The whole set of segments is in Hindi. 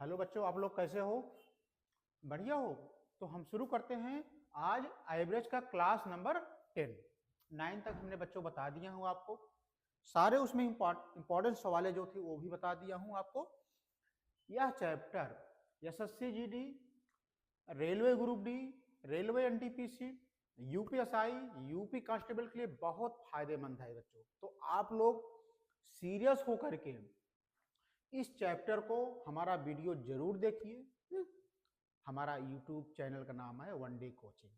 हेलो बच्चों, आप लोग कैसे हो? बढ़िया हो? तो हम शुरू करते हैं। आज एवरेज का क्लास नंबर 10 9 तक हमने बच्चों बता दिया हूँ आपको। सारे उसमें इंपॉर्टेंट सवाल जो थे वो भी बता दिया हूँ आपको। यह chapter SSC GD, railway group D, railway NTPC, UPSI, UP constable के लिए बहुत फायदेमंद है बच्चों। तो आप लोग सीरियस होकर के इस चैप्टर को हमारा वीडियो जरूर देखिए। हमारा यूट्यूब चैनल का नाम है वन डे कोचिंग।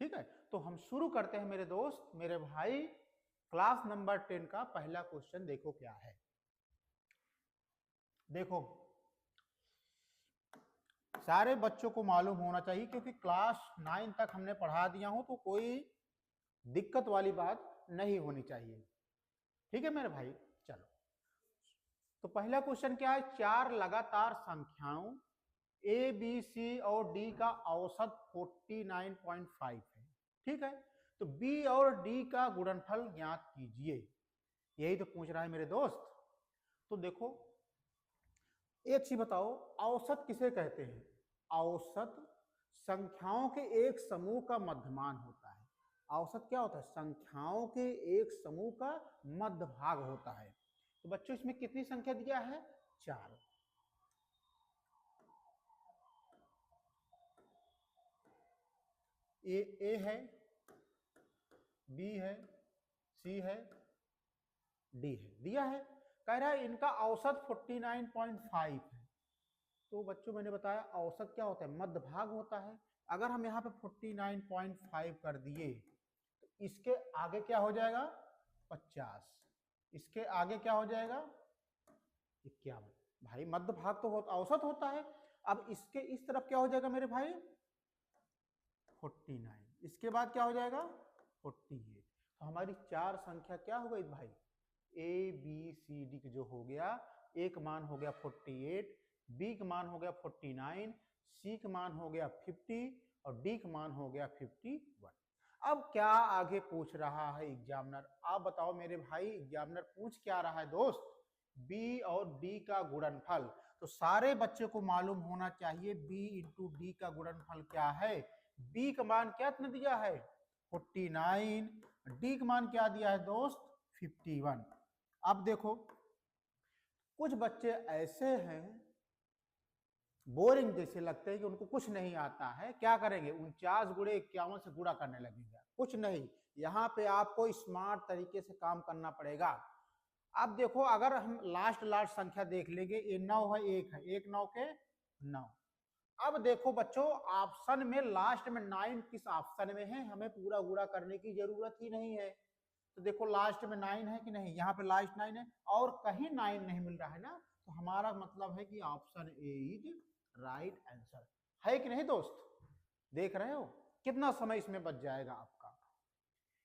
ठीक है, तो हम शुरू करते हैं मेरे दोस्त, मेरे भाई। क्लास नंबर 10 का पहला क्वेश्चन देखो क्या है। देखो, सारे बच्चों को मालूम होना चाहिए क्योंकि क्लास 9 तक हमने पढ़ा दिया हूं, तो कोई दिक्कत वाली बात नहीं होनी चाहिए। ठीक है मेरे भाई, चलो। तो पहला क्वेश्चन क्या है? चार लगातार संख्याओं ए बी सी और डी का औसत 49.5 है। ठीक है, तो बी और डी का गुणनफल ज्ञात कीजिए। यही तो पूछ रहा है मेरे दोस्त। तो देखो, एक चीज बताओ, औसत किसे कहते हैं? औसत संख्याओं के एक समूह का मध्यमान होता है। औसत क्या होता है? संख्याओं के एक समूह का मध्य भाग होता है। तो बच्चों, इसमें कितनी संख्या दिया है? 4। ए है, बी है, सी है, डी है, दिया है। कह रहा है इनका औसत 49.5 है। तो बच्चों, मैंने बताया औसत क्या होता है? मध्य भाग होता है। अगर हम यहाँ पे 49.5 कर दिए तो इसके आगे क्या हो जाएगा? 50। इसके आगे क्या हो जाएगा? 51। भाई मध्य भाग तो औसत होता है। अब इसके इस तरफ क्या हो जाएगा मेरे भाई? 49। इसके बाद क्या हो जाएगा? 48। तो हमारी चार संख्या क्या हो गई भाई? ए बी सी डी जो हो गया, ए का मान हो गया 48, बी का मान हो गया 49, सी का मान हो गया 50 और डी का मान हो गया 51। अब क्या आगे पूछ रहा है एग्जामिनर? आप बताओ मेरे भाई, एग्जामिनर पूछ क्या रहा है दोस्त? बी और डी का गुणनफल। तो सारे बच्चे को मालूम होना चाहिए बी इंटू डी का गुणनफल क्या है। बी का मान क्या दिया है? 49। डी का मान क्या दिया है दोस्त? 51। अब देखो, कुछ बच्चे ऐसे हैं बोरिंग जैसे लगते हैं कि उनको कुछ नहीं आता है। क्या करेंगे? 49 गुणे 51 से गुणा करने लगेगा। कुछ नहीं, यहाँ पे आपको स्मार्ट तरीके से काम करना पड़ेगा। अब देखो, अगर हम लास्ट संख्या देख लेंगे, ये 9 है, एक है, एक 9 के 9। अब देखो बच्चों, ऑप्शन में लास्ट में 9 किस ऑप्शन में है? हमें पूरा गुणा करने की जरूरत ही नहीं है। तो देखो लास्ट में 9 है कि नहीं? यहाँ पे लास्ट 9 है और कहीं 9 नहीं मिल रहा है ना, तो हमारा मतलब है कि option A is right answer. है कि नहीं दोस्त? देख रहे हो कितना समय इसमें बच जाएगा आपका।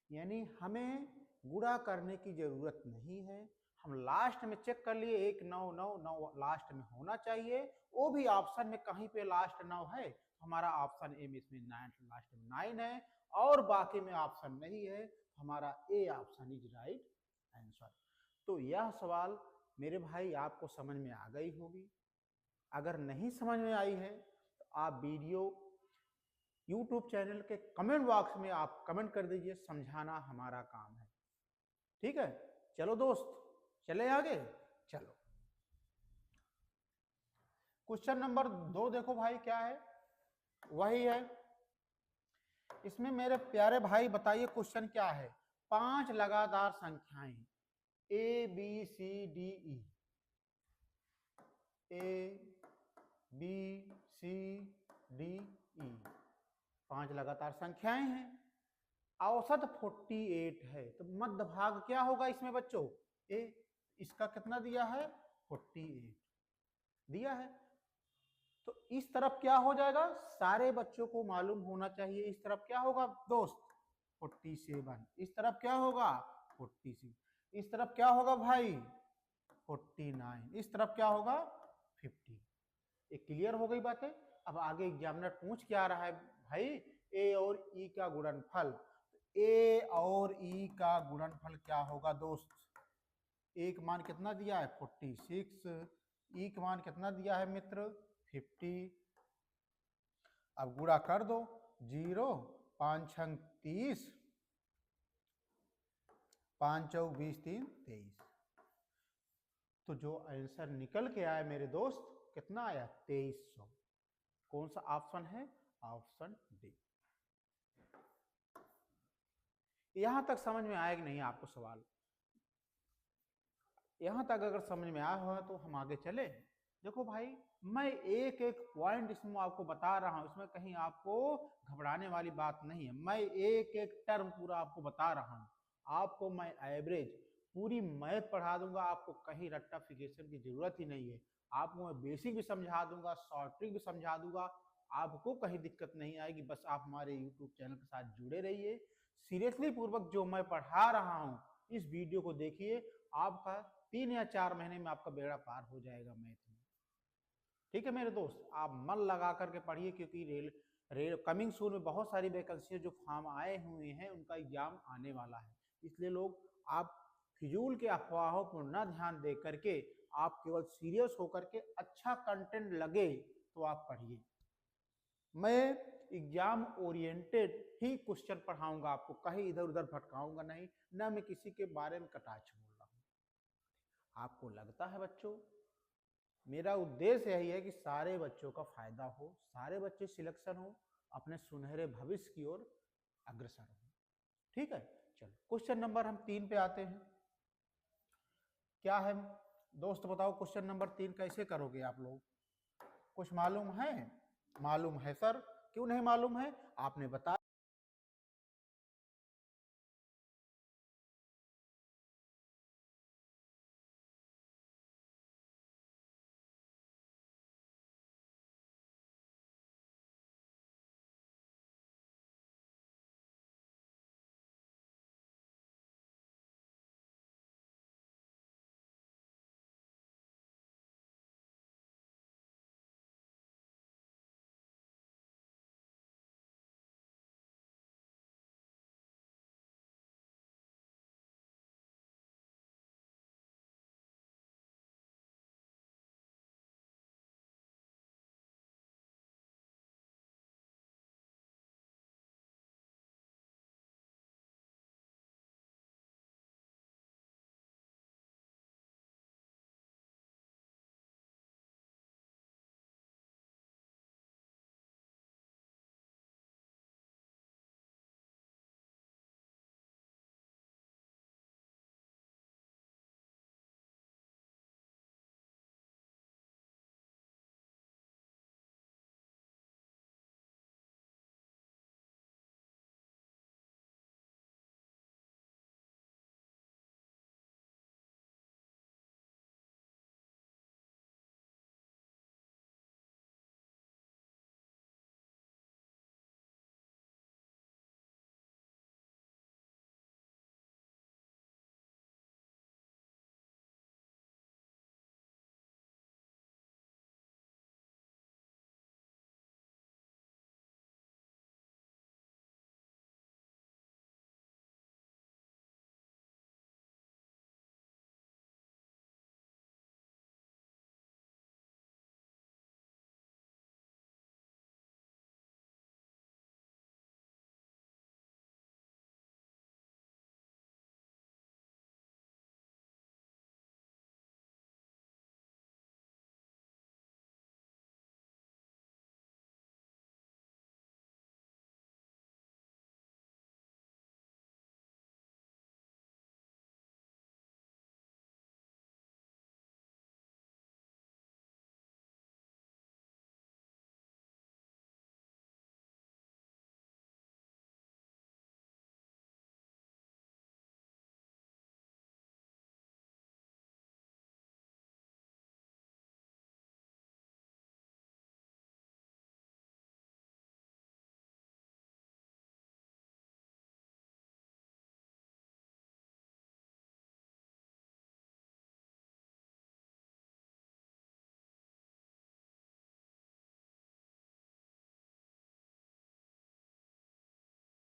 यानी हमें गुणा करने की जरूरत नहीं है। हम लास्ट में चेक कर लिए, 1 9 9 9 लास्ट में होना चाहिए। वो भी ऑप्शन में कहीं पे लास्ट 9 है, हमारा ऑप्शन ए में इसमें 9 लास्ट में 9 है और बाकी में ऑप्शन नहीं है। हमारा A option is right answer. तो यह सवाल मेरे भाई आपको समझ में आ गई होगी। अगर नहीं समझ में आई है तो आप वीडियो यूट्यूब चैनल के कमेंट बॉक्स में आप कमेंट कर दीजिए, समझाना हमारा काम है। ठीक है, चलो दोस्त, चले आगे। चलो, क्वेश्चन नंबर 2 देखो भाई क्या है? वही है। इसमें मेरे प्यारे भाई बताइए क्वेश्चन क्या है? 5 लगातार संख्याएं A B C D E, A B C D E, 5 लगातार संख्याएं हैं। औसत 48 है। तो मध्य भाग क्या होगा इसमें बच्चों? ए। इसका कितना दिया है? 48 दिया है। तो इस तरफ क्या हो जाएगा? सारे बच्चों को मालूम होना चाहिए इस तरफ क्या होगा दोस्त? 47। इस तरफ क्या होगा? 46। इस तरफ क्या होगा भाई? 49। इस तरफ क्या होगा? 50। ये क्लियर हो गई बातें। अब आगे एग्जामिनर पूछ क्या रहा है भाई? ए और ई का गुणनफल। ए और ई का गुणनफल क्या होगा दोस्त? एक मान कितना दिया है? 46। ई का मान कितना दिया है मित्र 50। अब गुणा कर दो 0 5 6 30 5 चौक 20 3 23। तो जो आंसर निकल के आया मेरे दोस्त कितना आया 2300। कौन सा ऑप्शन है? Option D. यहां तक समझ में आया कि नहीं आपको सवाल? यहां तक अगर समझ में आया हो तो हम आगे चले। देखो भाई मैं एक एक पॉइंट इसमें आपको बता रहा हूं, इसमें कहीं आपको घबराने वाली बात नहीं है। मैं एक एक टर्म पूरा आपको बता रहा हूं। आपको मैं एवरेज पूरी मैथ पढ़ा दूंगा, आपको कहीं रट्टाफिकेशन की जरूरत ही नहीं है। आपको मैं बेसिक भी समझा दूंगा, शॉर्ट ट्रिक भी समझा दूंगा, आपको कहीं दिक्कत नहीं आएगी। बस आप हमारे यूट्यूब चैनल के साथ जुड़े रहिए, सीरियसली पूर्वक जो मैं पढ़ा रहा हूँ इस वीडियो को देखिए, आपका 3 या 4 महीने में आपका बेड़ा पार हो जाएगा मैथ में। ठीक है मेरे दोस्त, आप मन लगा करके पढ़िए, क्योंकि रेल कमिंग सून में बहुत सारी वैकेंसी जो फॉर्म आए हुए हैं उनका एग्जाम आने वाला है। इसलिए लोग आप फिजूल के अफवाहों पर न ध्यान दे करके आप केवल सीरियस होकर के अच्छा कंटेंट लगे तो आप पढ़िए। मैं एग्जाम ओरिएंटेड ही क्वेश्चन पढ़ाऊंगा आपको, कहीं इधर उधर भटकाऊंगा नहीं, ना मैं किसी के बारे में कटाक्ष बोल रहा हूं। आपको लगता है बच्चों, मेरा उद्देश्य यही है कि सारे बच्चों का फायदा हो, सारे बच्चे सिलेक्शन हो, अपने सुनहरे भविष्य की ओर अग्रसर हो। ठीक है, चलो क्वेश्चन नंबर हम 3 पे आते हैं। क्या है दोस्त बताओ, क्वेश्चन नंबर 3 कैसे करोगे आप लोग? कुछ मालूम है? मालूम है सर, क्यों नहीं मालूम है? आपने बताया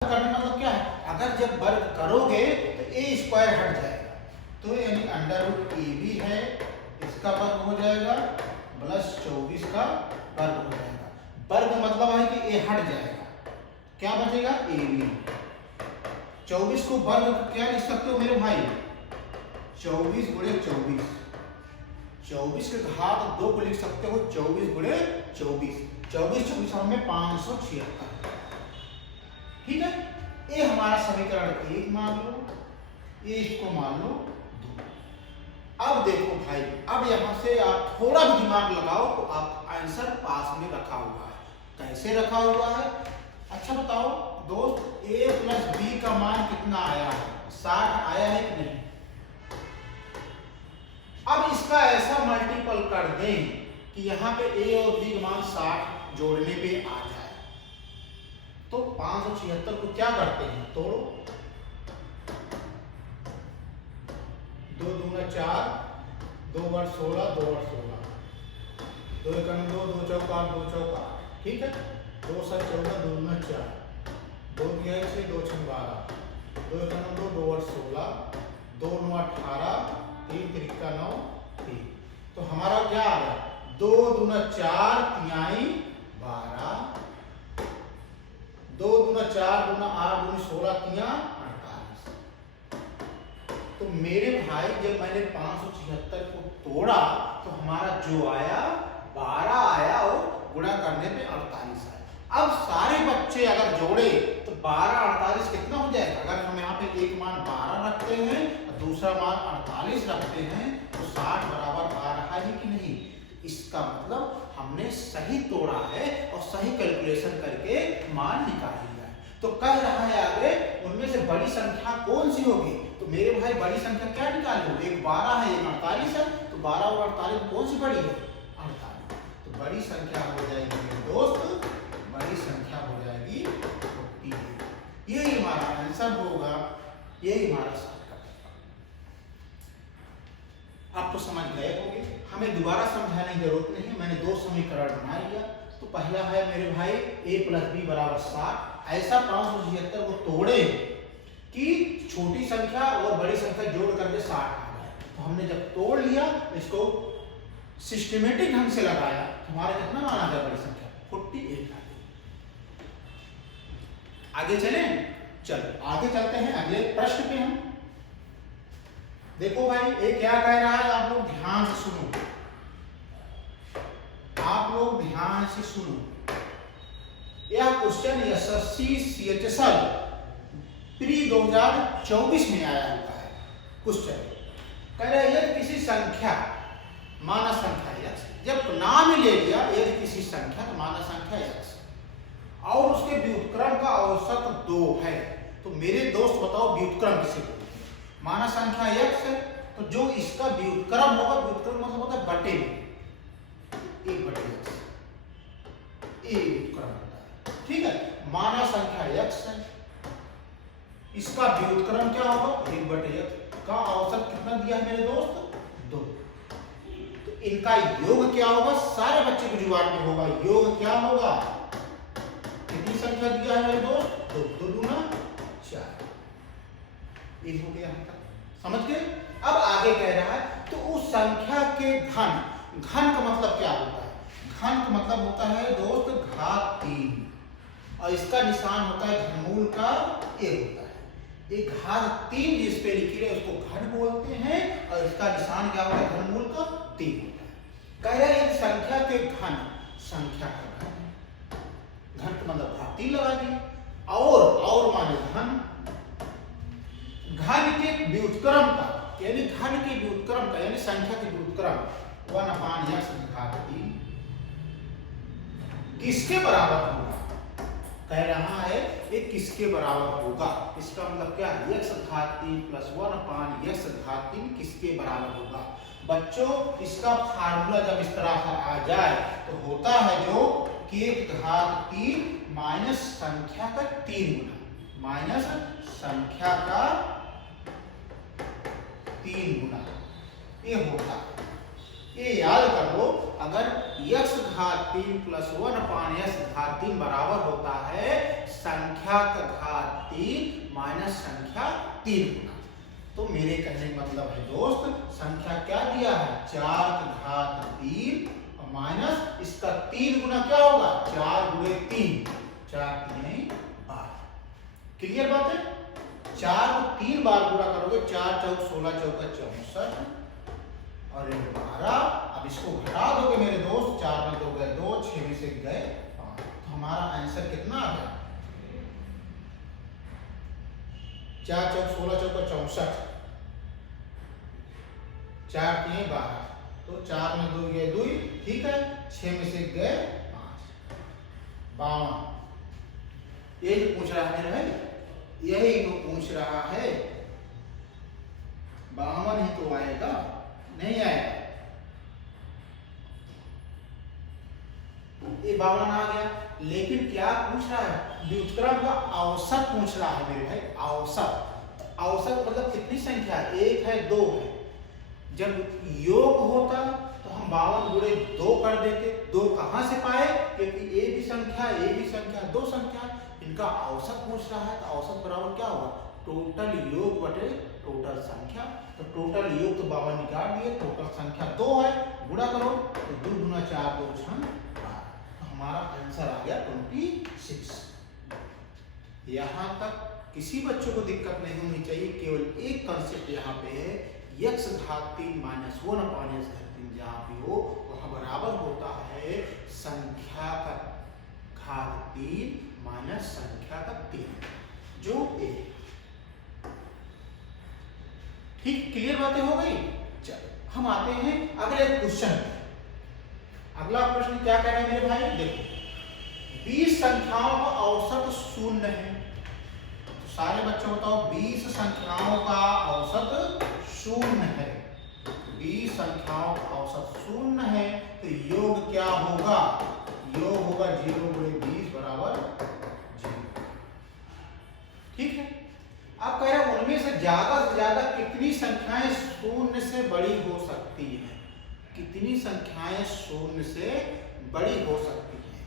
करने मतलब क्या है, अगर जब वर्ग करोगे तो ए स्क्वायर हट जाएगा, तो यानी अंडर रूट ए भी है, इस किसका वर्ग हो जाएगा, प्लस 24 का वर्ग हो जाएगा। वर्ग मतलब है कि ए हट जाएगा, क्या बचेगा, ए बी। 24 को वर्ग क्या लिख सकते हो मेरे भाई, 24 गुणे 24, 24 के घात 2 को लिख सकते हो 24 गुणे 24, 24 24 में 576। ठीक है, ये हमारा समीकरण 1 मान लो, ये इसको मान लो 2। अब देखो भाई, अब यहां से आप थोड़ा भी दिमाग लगाओ तो आप आंसर पास में रखा हुआ है। कैसे रखा हुआ है, अच्छा बताओ दोस्त, a प्लस बी का मान कितना आया है, 60 आया है कि नहीं। अब इसका ऐसा मल्टीपल कर दें कि यहाँ पे a और b का मान 60 जोड़ने पे आ जाए। तो 576 को क्या करते हैं, तोड़ो, 2 दूना 4, 2 वर्ग 16, 2 वर्ग 16, 2 एकम 2, 2 चौका 2 चौका, ठीक है, 2 7 14, 2 दूना 4, 2 दिया 6, 2 6 12, 2 एकम 2, 2 वर्ग 16, 2 9 18, 3 त्रिका 9, 3। तो हमारा क्या आ गया, 2 दूना 4 तिहाई 12, 2 दूना 4 दूना 8 दूनी 16 तिया 48। तो मेरे भाई जब मैंने 576 को तोड़ा तो हमारा जो आया 12 आया और गुणा करने पे 48 आया। अब सारे बच्चे अगर जोड़े तो 12 48 कितना हो जाएगा, अगर हम यहाँ पे एक मान 12 रखते हैं और दूसरा मान 48 रखते हैं तो 60 बराबर आ रहा है कि नहीं। इसका मतलब हमने सही तोड़ा है और सही कैलकुलेशन करके मान निकाल लिया है। तो कह रहा है आगे, उनमें से बड़ी संख्या कौन सी होगी, तो मेरे भाई बड़ी संख्या क्या निकालो, एक 12 है एक 48 है, तो 12 और 48 कौन सी बड़ी है, 48। तो बड़ी संख्या हो जाएगी मेरे दोस्त, बड़ी संख्या हो जाएगी 40। यही हमारा आंसर होगा, यही हमारा शॉर्टकट है। आप तो समझ गए होंगे, हमें दोबारा समझाने की जरूरत नहीं है, मैंने 2 समीकरण बना लिया। तो पहला है मेरे भाई a प्लस बी बराबर 60। ऐसा 576 को तोड़े कि छोटी संख्या और बड़ी संख्या जोड़ करके 60 आ जाए। तो हमने जब तोड़ लिया इसको सिस्टमेटिक ढंग से लगाया, हमारा कितना मान आ गया, बड़ी संख्या 48 आ गई। आगे चले, चलो आगे चलते हैं अगले प्रश्न पे। हम देखो भाई ये क्या कह रहा है, आप लोग ध्यान से सुनो, आप लोग ध्यान से सुनो। यह क्वेश्चन एसएससी सीएचएसएल प्री 2024 में आया हुआ है। क्वेश्चन कह रहा है यदि किसी संख्या माना संख्या x, जब नाम ले लिया यदि किसी संख्या तो माना संख्या x और उसके व्युत्क्रम का औसत 2 है, तो मेरे दोस्त बताओ व्युत्क्रम किसे बोलते हैं। माना संख्या x है तो जो इसका व्युत्क्रम होगा, व्युत्क्रम मतलब होता है बटे में, 1 बटे x, ये व्युत्क्रम होता है, ठीक है। माना संख्या x है, इसका व्युत्क्रम क्या होगा, 1 बटे x का औसत कितना दिया है मेरे दोस्त, 2। तो इनका योग क्या होगा, सारे बच्चे को जुगाड़ में होगा, योग क्या होगा, कितनी संख्या दिया है मेरे दोस्त, 2, 2 दूना 4। ये हो गया हम तक, समझ गए। अब आगे कह रहा है तो उस संख्या के घन, घन का मतलब क्या होता है, घन का मतलब होता है दोस्त घात 3 और इसका निशान होता है घनमूल का 1 होता है। एक घात 3 जिस पे लिखी है उसको घन बोलते हैं और इसका निशान क्या होता है, घनमूल का 3 होता है। कह रहा है संख्या के घन, संख्या का घन, घन का मतलब घात 3 लगा दिए, और माने घन, घन के व्युत्क्रम का, यानी घन के व्युत्क्रम का यानी संख्या के व्युत्क्रम 1/x घात 3 किसके बराबर होगा, कह रहा है ये किसके बराबर होगा। इसका मतलब क्या है, x घात 3 प्लस 1/x घात 3 किसके बराबर होगा। बच्चों इसका फार्मूला जब इस तरह का आ जाए तो होता है जो कि घात 3 माइनस संख्या का 3 गुना, माइनस संख्या का 3 गुना, ये होता है। ये याद कर लो, अगर x घात 3 प्लस 1/x घात 3 बराबर होता है संख्या का घात 3 माइनस संख्या 3 गुना। तो मेरे कहने मतलब है दोस्त संख्या क्या दिया है 4 की घात 3 और माइनस इसका 3 गुना क्या होगा 4 गुणे 3 4 3 12। क्लियर बात है। 4 को 3 बार गुणा करोगे 4 चौक 16 चौका 64 और 12। अब इसको घटा दोगे मेरे दोस्त 4 में 2 गए 2 6 में से गए 5 तो हमारा आंसर कितना आ गया 4 चौक 16 चौका 64 4 3 12 तो 4 में 2 गए 2 ठीक है 6 में से गए 5 52। यही तो पूछ रहा है मेरे भाई यही तो पूछ रहा है 52 ही तो आएगा नहीं आएगा ये 52 आ गया। लेकिन क्या पूछ रहा है व्युत्क्रम का औसत पूछ रहा है मेरे भाई औसत। औसत मतलब कितनी संख्या 1 है 2 है। जब योग होता तो हम 52 गुणे 2 कर देते। 2 कहां से पाए क्योंकि ए भी संख्या 2 संख्या इनका औसत पूछ रहा है तो औसत बराबर क्या होगा टोटल योग बटे टोटल संख्या। तो टोटल योग तो 52 निकाल दिए टोटल संख्या 2 है गुणा करो तो 2 गुना 4 2 6 तो हमारा आंसर आ गया 26। यहां तक किसी बच्चों को दिक्कत नहीं होनी चाहिए। केवल एक कंसेप्ट यहाँ पे है x घात 3 माइनस 1 अपॉन x घात 3 जहाँ भी हो वह बराबर होता है संख्या का घात 3 माइनस संख्या का 3 जो a। ठीक क्लियर बातें हो गई। चलो हम आते हैं अगले क्वेश्चन। अगला प्रश्न क्या कह रहे हैं मेरे भाई देखो 20 संख्याओं का औसत 0 है। तो सारे बच्चों बताओ 20 संख्याओं का औसत 0 है। 20 संख्याओं का औसत 0 है तो योग क्या होगा योग होगा 0 गुणे 20 बराबर 0। ठीक है। अब कह रहे हैं उनमें से ज्यादा कितनी संख्याएं 0 से बड़ी हो सकती हैं। कितनी संख्याएं 0 से बड़ी हो सकती हैं।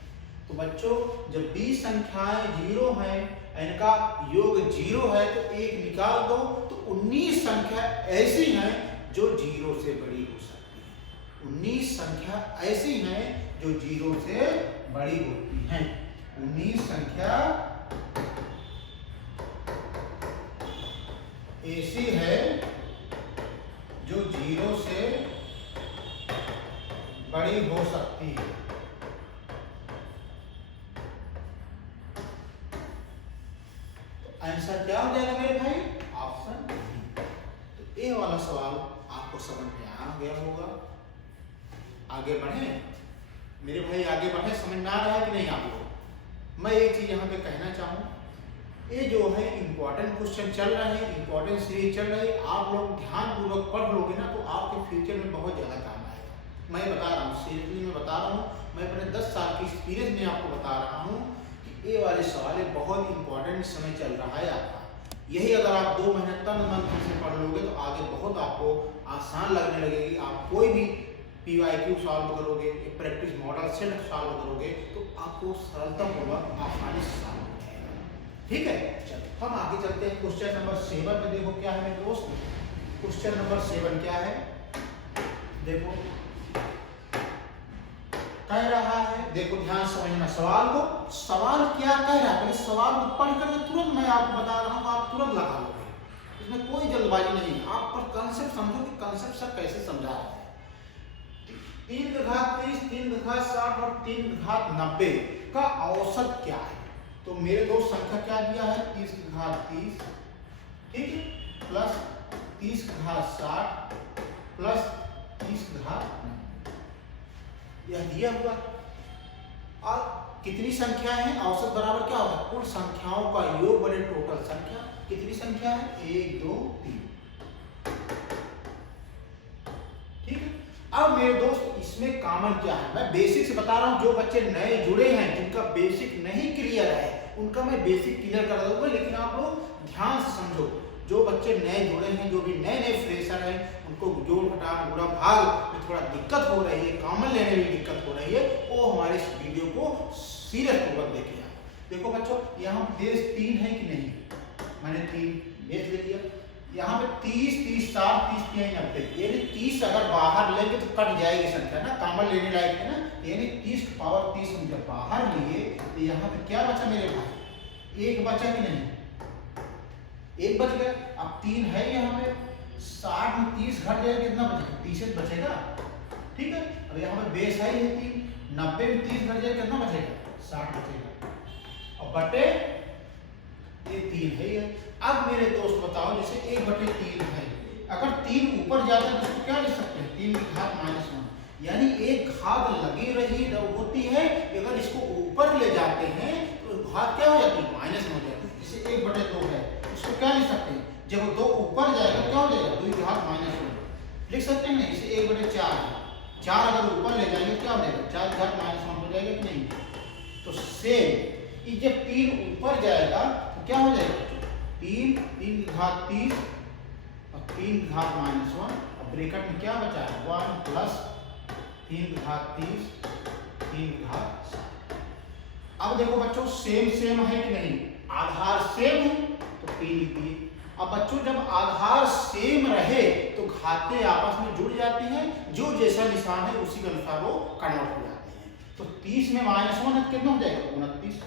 तो बच्चों जब 20 संख्याएं 0 हैं इनका योग 0 है तो 1 निकाल दो तो 19 संख्या ऐसी हैं जो 0 से बड़ी हो सकती है। 19 संख्या ऐसी हैं जो 0 से बड़ी होती हैं। 19 संख्या ऐसी है जो 0 से बड़ी हो सकती है। तो आंसर क्या हो जाएगा मेरे भाई ऑप्शन बी। तो ए वाला सवाल आपको समझ में आ गया होगा। आगे बढ़े मेरे भाई आगे बढ़े समझ में आ रहा है कि नहीं आप लोग। मैं एक चीज यहाँ पे कहना चाहूँ ये जो है इंपॉर्टेंट क्वेश्चन चल रहे हैं इंपॉर्टेंट सीरीज चल रही है। आप लोग ध्यान पूर्वक पढ़ लोगे ना तो आपके फ्यूचर में बहुत ज्यादा काम आएगा। मैं बता रहा हूँ सीरियसली मैं बता रहा हूँ। मैं अपने 10 साल की एक्सपीरियंस में आपको बता रहा हूँ कि ये वाले सवाल बहुत इंपॉर्टेंट समय चल रहा है आपका। यही अगर आप 2 महीने तन मन से पढ़ लोगे तो आगे बहुत आपको आसान लगने लगेगी। आप कोई भी PYQ सॉल्व करोगे प्रैक्टिस मॉडल सेट सॉल्व करोगे तो आपको सरलतापूर्वक आसानी से सॉल्व हो जाएगा। ठीक है। चलो हम आगे चलते हैं क्वेश्चन नंबर 7 में। देखो क्या है मेरे दोस्त क्वेश्चन नंबर 7 क्या है देखो कह रहा है। देखो ध्यान समझना सवाल को। सवाल क्या कह रहा है पहले सवाल को पढ़ करके तुरंत मैं आपको बता रहा हूँ आप तुरंत लगा लोगे। इसमें कोई जल्दबाजी नहीं है। आप पर कंसेप्ट समझो कि कंसेप्ट सब कैसे समझा रहा है। 3 की घात 30 3 की घात 60 और 3 की घात 90 का औसत क्या है। तो मेरे दोस्त संख्या क्या दिया है 30 की घात 30 ठीक है प्लस 30 की घात 60 प्लस 30 की घात 90 यह दिया हुआ। और कितनी संख्या है औसत बराबर क्या होगा कुल संख्याओं का योग बटे टोटल संख्या। कितनी संख्या है 1 2 3 ठीक है। अब मेरे दोस्त इसमें कॉमन क्या है मैं बेसिक से बता रहा हूं। जो बच्चे नए जुड़े हैं जिनका बेसिक नहीं क्लियर है उनका मैं बेसिक क्लियर कर दूंगा। लेकिन आप लोग ध्यान से समझो जो बच्चे नए जुड़े हैं जो भी नए फ्रेशर हैं उनको जोड़ घटाव गुणा भाग में थोड़ा दिक्कत हो रही है कॉमन लेने में दिक्कत हो रही है वो हमारे इस वीडियो को सीरियस पूर्वक देखिए। देखो बच्चों यहाँ बेस 3 है कि नहीं मैंने 3 बेस ले लिया। यहाँ पे 30 30 60 5 3 90, यानी 30 अगर बाहर लेंगे तो कट जाएगी संख्या ना, कॉमन लेने लायक है ना, यानी 30 की पावर 30 हम जब बाहर लिए तो यहाँ पे क्या बचा मेरे भाई, एक बचा कि नहीं, एक बच गया। अब 3 है यहाँ पे, 60 में 30 घट जाएगा, कितना बचेगा, 30 बचेगा, ठीक है। अब यहाँ पे बेस है ये 3, 90 में 30 घट जाएगा, कितना बचेगा, 60 बचेगा, और बटे ये 3 है ये। अब मेरे दोस्त बताओ, जैसे 1/3 है, अगर 3 ऊपर जाता है तो इसको क्या लिख सकते हैं, 3 की घात -1, यानी एक घात लगी रही होती है, अगर इसको ऊपर ले जाते हैं तो घात क्या हो जाती है, -1 हो जाती है। जैसे 1/2 है, इसको क्या लिख सकते हैं, जब 2 ऊपर जाएगा क्या हो जाएगा, 2 की घात -1 लिख सकते हैं ना। जैसे 1/4 है, 4 अगर ऊपर ले जाएंगे क्या हो जाएगा, 4 की घात -1 हो जाएगा कि नहीं। तो सेम जब 3 ऊपर जाएगा तो क्या हो जाएगा, 3 की घात 30 और 3 की घात -1, और ब्रैकेट में क्या बचा है, 1 प्लस 3 की घात 30 3 की घात 60। अब देखो बच्चों सेम है कि नहीं, आधार सेम है तो 3 लिख दिए। अब बच्चों जब आधार सेम रहे तो घातें आपस में जुड़ जाती हैं, जो जैसा निशान है उसी के अनुसार वो कन्वर्ट हो जाते हैं। तो 30 में -1 है कितना हो जाएगा, 29।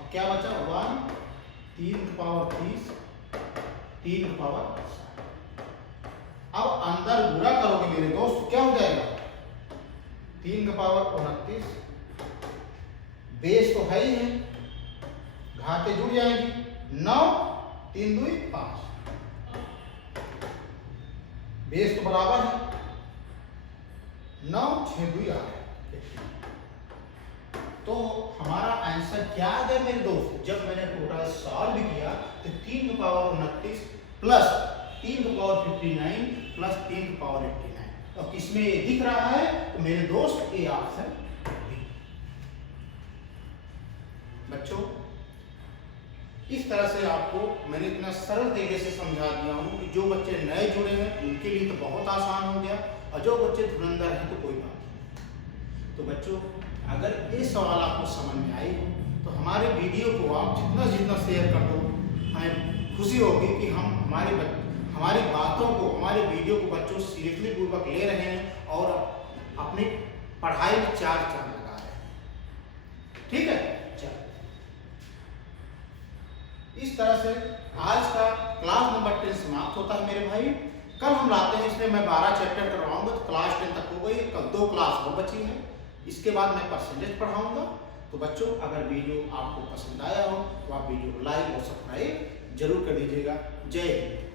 अब क्या बचा, 1 3 की पावर 30 3 की पावर 60। अब अंदर गुणा करोगे मेरे दोस्त, क्या हो जाएगा, 3 की पावर 29, बेस तो है ही है, घातें जुड़ जाएंगी, 9 3 2 5, बेस तो बराबर है, 9 6 2 8। तो हमारा आंसर क्या आ गया मेरे दोस्त, जब मैंने टोटल सॉल्व किया तो 3 की पावर 29 प्लस 3 की पावर 59 प्लस 3 की पावर 89, तो किसमें ये दिख रहा है, तो मेरे दोस्त ए ऑप्शन बी। बच्चों इस तरह से आपको मैंने इतना सरल तरीके से समझा दिया हूँ कि जो बच्चे नए जुड़े हैं उनके लिए तो बहुत आसान हो गया, और जो बच्चे धुरंधर हैं तो कोई बात नहीं। तो बच्चों अगर ये सवाल आपको समझ में आई हो तो हमारे वीडियो को आप जितना शेयर कर दो, हमें खुशी होगी कि हम हमारी बातों को, हमारे वीडियो को बच्चों सीरियसली पूर्वक ले रहे हैं और अपनी पढ़ाई में चार चांद लगा रहे हैं, ठीक है। चलो इस तरह से आज का क्लास नंबर 10 समाप्त होता है मेरे भाई। कल हम लाते हैं, इसमें मैं 12 चैप्टर करवाऊंगा, तो क्लास 10 तक हो गई, कल 2 क्लास और बची है, इसके बाद मैं परसेंटेज पढ़ाऊंगा। तो बच्चों अगर वीडियो आपको पसंद आया हो तो आप वीडियो को लाइक और सब्सक्राइब जरूर कर दीजिएगा। जय हिंद।